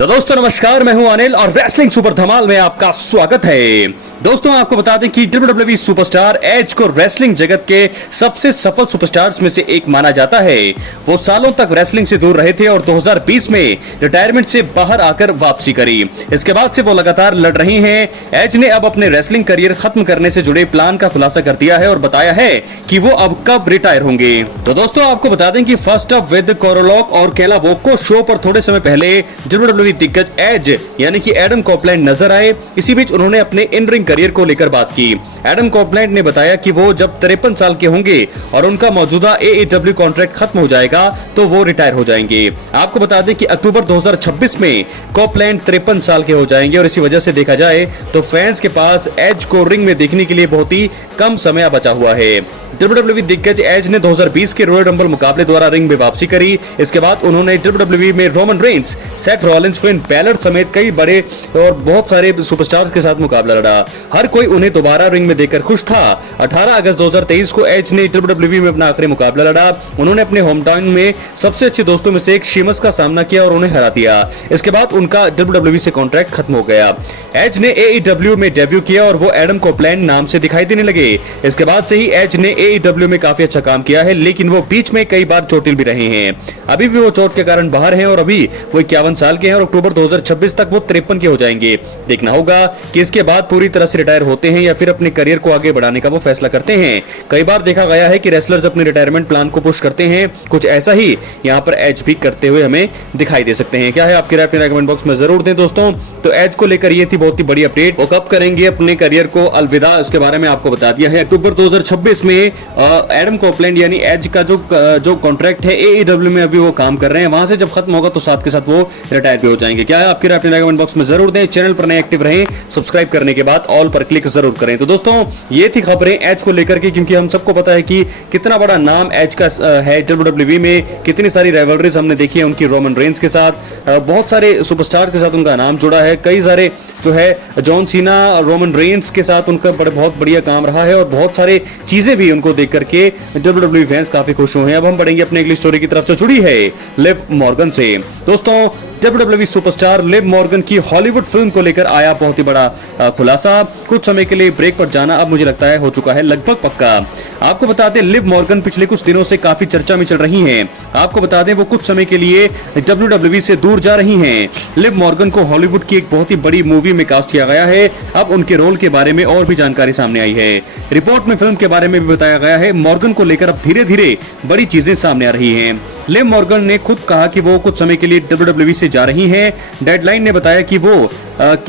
तो दोस्तों नमस्कार, मैं हूं अनिल और रेसलिंग सुपर धमाल में आपका स्वागत है। दोस्तों आपको बता दें कि WWE सुपरस्टार एज को रेसलिंग जगत के सबसे सफल सुपरस्टार्स में से एक माना जाता है। वो सालों तक रेसलिंग से दूर रहे थे और 2020 में रिटायरमेंट से बाहर आकर वापसी करी। इसके बाद से वो लगातार लड़ रही हैं। एज ने अब अपने रेसलिंग करियर खत्म करने से जुड़े प्लान का खुलासा कर दिया है और बताया है कि वो अब कब रिटायर होंगे। तो दोस्तों आपको बता दें कि फर्स्ट अप विद कोरोलॉक और केला वोको शो पर थोड़े समय पहले WWE दिग्गज एज यानी कि एडम कॉपलैंड नजर आए। इसी बीच उन्होंने अपने इन रिंग करियर को लेकर बात की। एडम कॉपलैंड ने बताया कि वो जब 53 साल के होंगे और उनका मौजूदा AEW कॉन्ट्रैक्ट खत्म हो जाएगा तो वो रिटायर हो जाएंगे। आपको बता दें कि अक्टूबर 2026 में कॉपलैंड 53 साल के हो जाएंगे और इसी वजह से देखा जाए तो फैंस के पास एज को रिंग में देखने के लिए बहुत ही कम समय बचा हुआ है। WWE दिग्गज एज ने 2020 के रॉयल रंबल मुकाबले द्वारा रिंग में वापसी करी। इसके बाद उन्होंने WWE में Roman Reigns, Seth Rollins, Finn Balor समेत कई बड़े और बहुत सारे सुपरस्टार्स के साथ मुकाबला लड़ा। हर कोई उन्हें दोबारा रिंग में देखकर खुश था। 18 अगस्त 2023 को एज ने WWE में अपना आखिरी मुकाबला लड़ा। उन्होंने अपने होम टाउन में सबसे अच्छे दोस्तों में से एक शीमस का सामना किया और उन्हें हरा दिया। इसके बाद उनका WWE से कॉन्ट्रैक्ट खत्म हो गया। एज ने AEW में डेब्यू किया और वो एडम कॉपलैंड नाम से दिखाई देने लगे। इसके बाद से ही एज ने AEW में काफी अच्छा काम किया है, लेकिन वो बीच में कई बार चोटिल भी रहे हैं। अभी भी वो चोट के कारण बाहर हैं और अभी वो 51 साल के हैं और अक्टूबर 2026 तक वो 53 के हो जाएंगे। देखना होगा कि इसके बाद पूरी तरह से रिटायर होते हैं या फिर अपने करियर को आगे बढ़ाने का वो फैसला करते हैं। कई बार देखा गया है कि रेसलर्स अपने रिटायरमेंट प्लान को पुश करते हैं। कुछ ऐसा ही यहाँ पर एज भी करते हुए हमें दिखाई दे सकते हैं। क्या है आपकी राय अपने कमेंट बॉक्स में जरूर दें दोस्तों। तो एज को लेकर ये थी बहुत ही बड़ी अपडेट। वो कब करेंगे अपने करियर को अलविदा, उसके बारे में आपको बता दिया है। अक्टूबर 2026 में एडम कॉपलैंड यानी एज का जो कॉन्ट्रैक्ट है AEW में अभी वो काम कर रहे हैं, वहां से जब खत्म होगा तो साथ के साथ वो रिटायर भी हो जाएंगे। क्या है आपकी राय अपने कमेंट बॉक्स में जरूर दें। चैनल पर नए एक्टिव रहें, सब्सक्राइब करने के बाद ऑल पर क्लिक जरूर करें। तो दोस्तों ये थी खबरें एज को लेकर के, क्योंकि हम सबको पता है कि कितना बड़ा नाम एज का है WWE में। कितनी सारी राइवलरीज हमने देखी है उनकी रोमन रेंस के साथ, बहुत सारे सुपरस्टार के साथ उनका नाम जुड़ा है। कई सारे जो है जॉन सीना, रोमन रेंस के साथ उनका बहुत बढ़िया काम रहा है और बहुत सारे चीजें भी उनको देख करके WWE फैंस काफी खुश हुए हैं। अब हम बढ़ेंगे अपने अगली स्टोरी की तरफ जो जुड़ी है लिव मॉर्गन से। दोस्तों WWE सुपरस्टार लिव मॉर्गन की हॉलीवुड फिल्म को लेकर आया बहुत ही बड़ा खुलासा। कुछ समय के लिए ब्रेक पर जाना अब मुझे लगता है हो चुका है लगभग पक्का। आपको बता दें लिव मॉर्गन पिछले कुछ दिनों से काफी चर्चा में चल रही हैं। आपको बता दें वो कुछ समय के लिए WWE से दूर जा रही हैं। लिव मॉर्गन को हॉलीवुड की एक बहुत ही बड़ी मूवी में कास्ट किया गया है। अब उनके रोल के बारे में और भी जानकारी सामने आई है। रिपोर्ट में फिल्म के बारे में भी बताया गया है। मॉर्गन को लेकर अब धीरे धीरे बड़ी चीजें सामने आ रही हैं। लिव मॉर्गन ने खुद कहा कि वो कुछ समय के लिए WWE से जा रही हैं। डेडलाइन ने बताया कि वो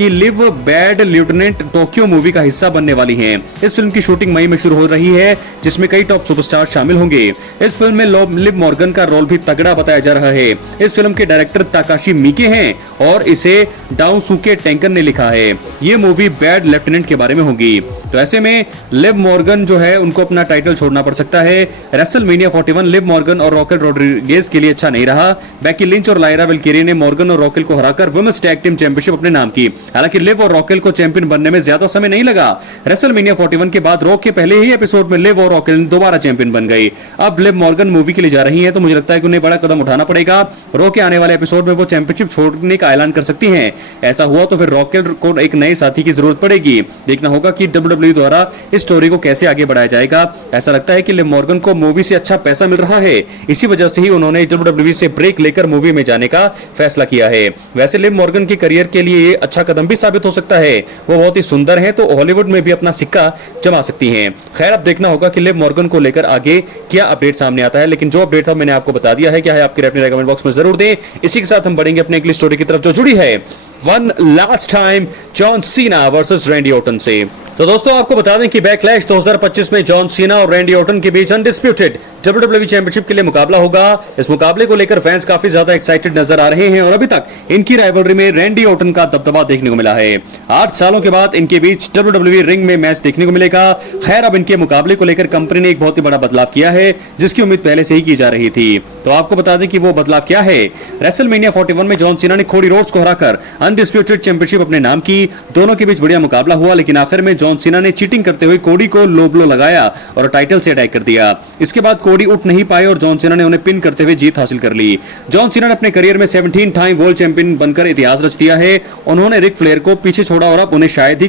live bad lieutenant Tokyo movie का हिस्सा बनने वाली हैं। इस फिल्म की शूटिंग मई में शुरू हो रही है, जिसमें कई टॉप सुपरस्टार शामिल होंगे। इस फिल्म में लिव मॉर्गन का रोल भी तगड़ा बताया जा रहा है। इस फिल्म के डायरेक्टर ताकाशी मिके हैं और इसे डाउसुके टेंकन ने लिखा है। ये मूवी बैड लेफ्टिनेंट के बारे में होगी। तो ऐसे में लिव मॉर्गन जो है उनको अपना टाइटल छोड़ना पड़ सकता है। रेसलमेनिया 41 लिव मॉर्गन और रॉकेल रोड्रिगेज के लिए अच्छा नहीं रहा। बेकी लिंच और लायरा वेलकेरी ने मॉर्गन और रॉकेल को हराकर वुमेन्स टैग टीम चैंपियनशिप अपने नाम की। हालांकि लिव और रॉकेल को चैंपियन बनने में ज्यादा समय नहीं लगा। रेसलमेनिया 41 के बाद रॉ के पहले ही एपिसोड में लिव और रॉकेल दोबारा चैंपियन बन गई। अब लिव मॉर्गन मूवी के लिए जा रही हैं, तो मुझे लगता है कि उन्हें बड़ा कदम उठाना पड़ेगा। रॉ के आने वाले एपिसोड में वो चैंपियनशिप छोड़ने का ऐलान कर सकती हैं। ऐसा हुआ तो फिर रॉकेल को एक नए साथी की जरूरत पड़ेगी। देखना होगा कि WWE द्वारा इस स्टोरी को कैसे आगे बढ़ाया जाएगा। ऐसा लगता है कि लिव मॉर्गन को मूवी से अच्छा पैसा मिल रहा है, इसी वजह से ही उन्होंने WWE से ब्रेक लेकर मूवी में जाने का फैसला किया है। वैसे लिव मॉर्गन के करियर के लिए ये अच्छा कदम भी साबित हो सकता है। वो बहुत ही सुंदर है, तो हॉलीवुड में भी अपना सिक्का जमा सकती हैं। खैर अब देखना होगा कि लिव मॉर्गन को लेकर आगे क्या अपडेट सामने आता है, लेकिन जो अपडेट था मैंने आपको बता दिया है। क्या है आपकी अपने कमेंट बॉक्स में जरूर दें। इसी के साथ हम बढ़ेंगे अपने अगली स्टोरी की तरफ जो जुड़ी है one last time John Cena versus Randy Orton से। तो दोस्तों आपको बता दें कि बैकलैश 2025 में जॉन सीना और रैंडी ऑर्टन के बीच अनडिस्प्यूटेड WWE चैंपियनशिप के लिए मुकाबला होगा। इस मुकाबले को लेकर फैंस काफी ज्यादा एक्साइटेड नजर आ रहे हैं और अभी तक इनकी राइवलरी में रैंडी ऑर्टन का दबदबा देखने को मिला है। 8 सालों के बाद इनके बीच WWE रिंग में मैच देखने को मिलेगा। खैर अब इनके मुकाबले को लेकर कंपनी ने एक बहुत ही बड़ा बदलाव किया है, जिसकी उम्मीद पहले से ही की जा रही थी। तो आपको बता दें कि वो बदलाव क्या है। रेसलमेनिया 41 में जॉन सीना ने कोडी रोड्स को हराकर अनडिस्प्यूटेड चैंपियनशिप अपने नाम की। दोनों के बीच बढ़िया मुकाबला हुआ, लेकिन आखिर में जॉन सीना ने चीटिंग करते हुए कोडी को लो ब्लो लगाया और टाइटल से अटैक कर दिया। इसके बाद कोडी उठ नहीं पाए और जॉन सीना ने उन्हें पिन करते हुए जीत हासिल कर ली। जॉन सीना ने अपने करियर में 17 टाइम वर्ल्ड चैंपियन बनकर इतिहास रच दिया है। उन्होंने रिक फ्लेयर को पीछे छोड़ा और अब उन्हें शायद ही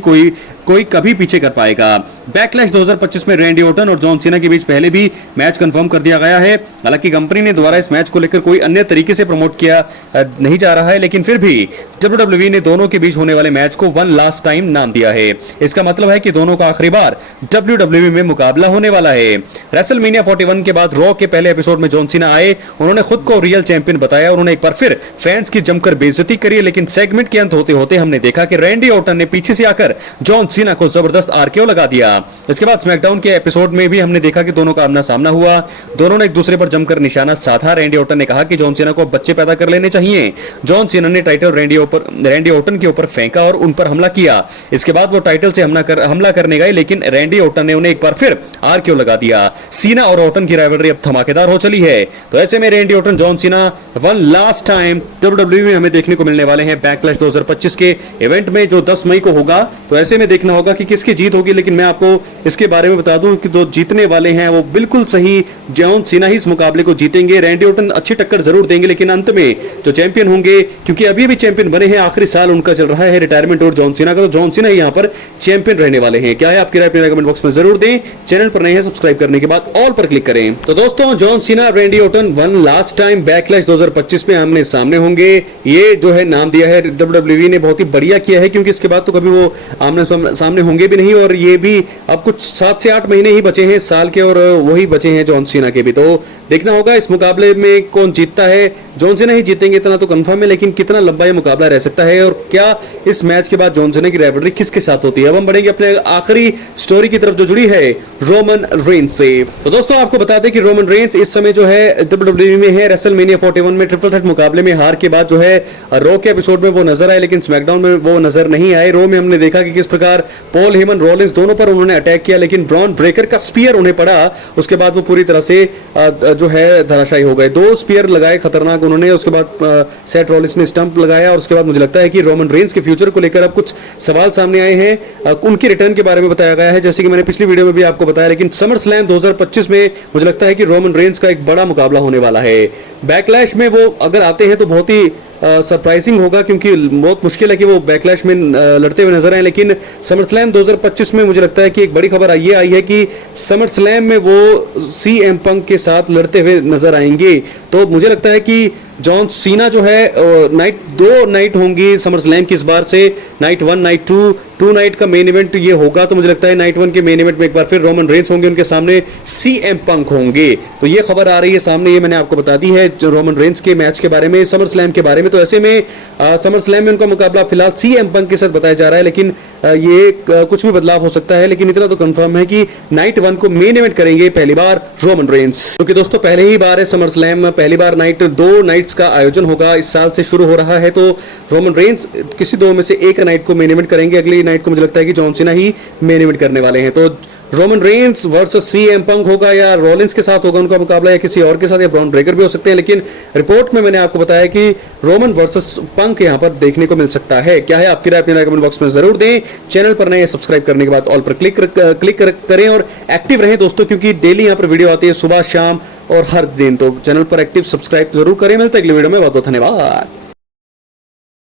कोई कभी पीछे कर पाएगा। बैकलैश 2025 में रैंडी ऑर्टन और जॉन सीना के बीच पहले भी मैच कंफर्म कर दिया गया है। हालांकि कंपनी ने दोबारा इस मैच को लेकर कोई अन्य तरीके से प्रमोट किया नहीं जा रहा है, लेकिन फिर भी WWE ने दोनों के बीच होने वाले मैच को वन लास्ट टाइम नाम दिया है। इसका मतलब है कि दोनों का आखिरी बार WWE में मुकाबला होने वाला है। रेसलमेनिया 41 के बाद रॉ के पहले एपिसोड में जॉन सीना आए। उन्होंने खुद को रियल चैंपियन बताया। उन्होंने एक बार फिर फैंस की जमकर बेइज्जती करी, लेकिन सेगमेंट के अंत होते होते हमने देखा कि रैंडी ऑर्टन ने पीछे से आकर जॉन सीना को जबरदस्त आरकेओ लगा दिया। इसके बाद स्मैकडाउन के एपिसोड में भी हमने देखा कि दोनों का आमना सामना हुआ। दोनों ने एक दूसरे पर जमकर निशाना साधा। रैंडी ऑर्टन ने कहा कि जॉन सीना को बच्चे पैदा कर लेने चाहिए। जॉन सीना ने टाइटल रैंडी ऑर्टन के ऊपर फेंका और उन पर हमला किया। इसके बाद वो टाइटल से हमला करने गए, लेकिन रैंडी ऑर्टन ने उन्हें एक बार फिर आरकेओ लगा दिया। सीना और ऑर्टन की राइवलरी अब धमाकेदार हो चली है। तो ऐसे में Randy Orton John Cena one last time WWE में हमें देखने को मिलने वाले हैं बैकलैश 2025 के इवेंट में, जो 10 मई को होगा। तो ऐसे में देखना होगा कि किसकी जीत होगी, लेकिन मैं आपको इसके बारे में बता दूं कि जो जीतने वाले हैं वो बिल्कुल सही जॉन सीना ही इस मुकाबले को जीतेंगे। रैंडी ऑर्टन अच्छी टक्कर जरूर देंगे, लेकिन अंत में जो चैंपियन होंगे, क्योंकि अभी भी चैंपियन बने हैं, आखिरी साल उनका चल रहा है रिटायरमेंट और जॉन सीना का, तो जॉन सीना यहाँ पर चैंपियन रहने वाले हैं। क्या है आपकी राय, अपने कमेंट बॉक्स में जरूर दें। चैनल पर नए हैं सब्सक्राइब करने के बाद ऑल पर क्लिक करें। तो दोस्तों, John Cena Randy Orton one last time backlash 2025 में आमने सामने होंगे। ये जो है नाम दिया है WWE ने, बहुत ही बढ़िया किया है, क्योंकि इसके बाद तो कभी वो आमने सामने होंगे भी नहीं। और ये भी अब कुछ 7 से 8 महीने ही बचे हैं साल के, और वही बचे हैं जॉन सीना के भी। तो देखना होगा इस मुकाबले में कौन जीतता है। जॉन सीना ही जीतेंगे इतना तो कंफर्म है, लेकिन कितना लंबा ये मुकाबला रह सकता है और क्या इस मैच के बाद जॉन सीना की राइवलरी किसके साथ होती है। अब हम बढ़ेंगे अपने आखिरी स्टोरी की तरफ, जो जुड़ी है रोमन रेंस से। तो दोस्तों, आपको बता दें कि रोमन रेंस इस समय जो है WWE में है। रेसलमेनिया 41 में ट्रिपल थ्रेट मुकाबले में हार के बाद जो है रॉ के एपिसोड में वो नजर आए, लेकिन स्मैकडाउन में वो नजर नहीं आए। रॉ में हमने देखा कि किस प्रकार पॉल हेमन, रॉलिंस दोनों पर उन्होंने अटैक किया, लेकिन ब्रॉन ब्रेकर का स्पीयर उन्हें पड़ा। उसके बाद वो पूरी तरह से जो है धराशायी हो गए। 2 स्पीयर लगाए खतरनाक उन्होंने। उसके बाद सेथ रॉलिंस ने स्टंप लगाया, और उसके बाद मुझे लगता है कि रोमन रेंस के फ्यूचर को लेकर अब कुछ सवाल सामने आए हैं। उनके रिटर्न के बारे में बताया गया है, जैसे कि मैंने पिछली वीडियो में भी आपको बताया। लेकिन समर स्लैम 2025 में मुझे लगता है कि रोमन रेंस का एक बड़ा मुकाबला होने वाला है। बैकलैश में वो अगर आते हैं तो बहुत ही सरप्राइजिंग होगा, क्योंकि बहुत मुश्किल है कि वो बैकलैश में लड़ते हुए नजर आए। लेकिन समर स्लैम 2025 में मुझे लगता है कि एक बड़ी खबर ये आई है कि समर स्लैम में वो CM पंक के साथ लड़ते हुए नजर आएंगे। तो मुझे लगता है कि जॉन सीना जो है 2 नाइट होंगी समर स्लैम की इस बार से, नाइट 1 नाइट 2 नाइट का मेन इवेंट ये होगा। तो मुझे लगता है नाइट 1 के मेन इवेंट में एक बार फिर रोमन रेंस होंगे, उनके सामने CM पंक होंगे। तो ये खबर आ रही है सामने, ये मैंने आपको बता दी है रोमन रेंस के मैच के बारे में, समर स्लैम के बारे में। तो ऐसे में समर स्लैम में उनका मुकाबला फिलहाल CM पंक के साथ बताया जा रहा है, लेकिन ये कुछ भी बदलाव हो सकता है। लेकिन इतना तो कंफर्म है कि नाइट 1 को मेन इवेंट करेंगे पहली बार रोमन रेंस, क्योंकि दोस्तों पहले ही बार है समर स्लैम, पहली बार 2 नाइट्स का आयोजन होगा, इस साल से शुरू हो रहा है। तो रोमन रेंस किसी 2 में से एक नाइट को मेन इवेंट करेंगे। अगली नाइट को मुझे लगता है कि जॉन सीना ही मेन इवेंट करने वाले हैं। तो रोमन रेंस वर्सेस CM पंक होगा, या रॉलिंस के साथ होगा उनका मुकाबला, या किसी और के साथ, या ब्रॉन ब्रेकर भी हो सकते हैं। लेकिन रिपोर्ट में मैंने आपको बताया कि रोमन वर्सेस पंक यहां पर देखने को मिल सकता है। क्या है आपकी राय, अपनी राय कमेंट बॉक्स में जरूर दें। चैनल पर नए सब्सक्राइब करने के बाद ऑल पर क्लिक करें और एक्टिव रहें दोस्तों, क्योंकि डेली यहां पर वीडियो आती है सुबह शाम और हर दिन। तो चैनल पर एक्टिव सब्सक्राइब जरूर करें। मिलते हैं अगली वीडियो में, बहुत बहुत धन्यवाद।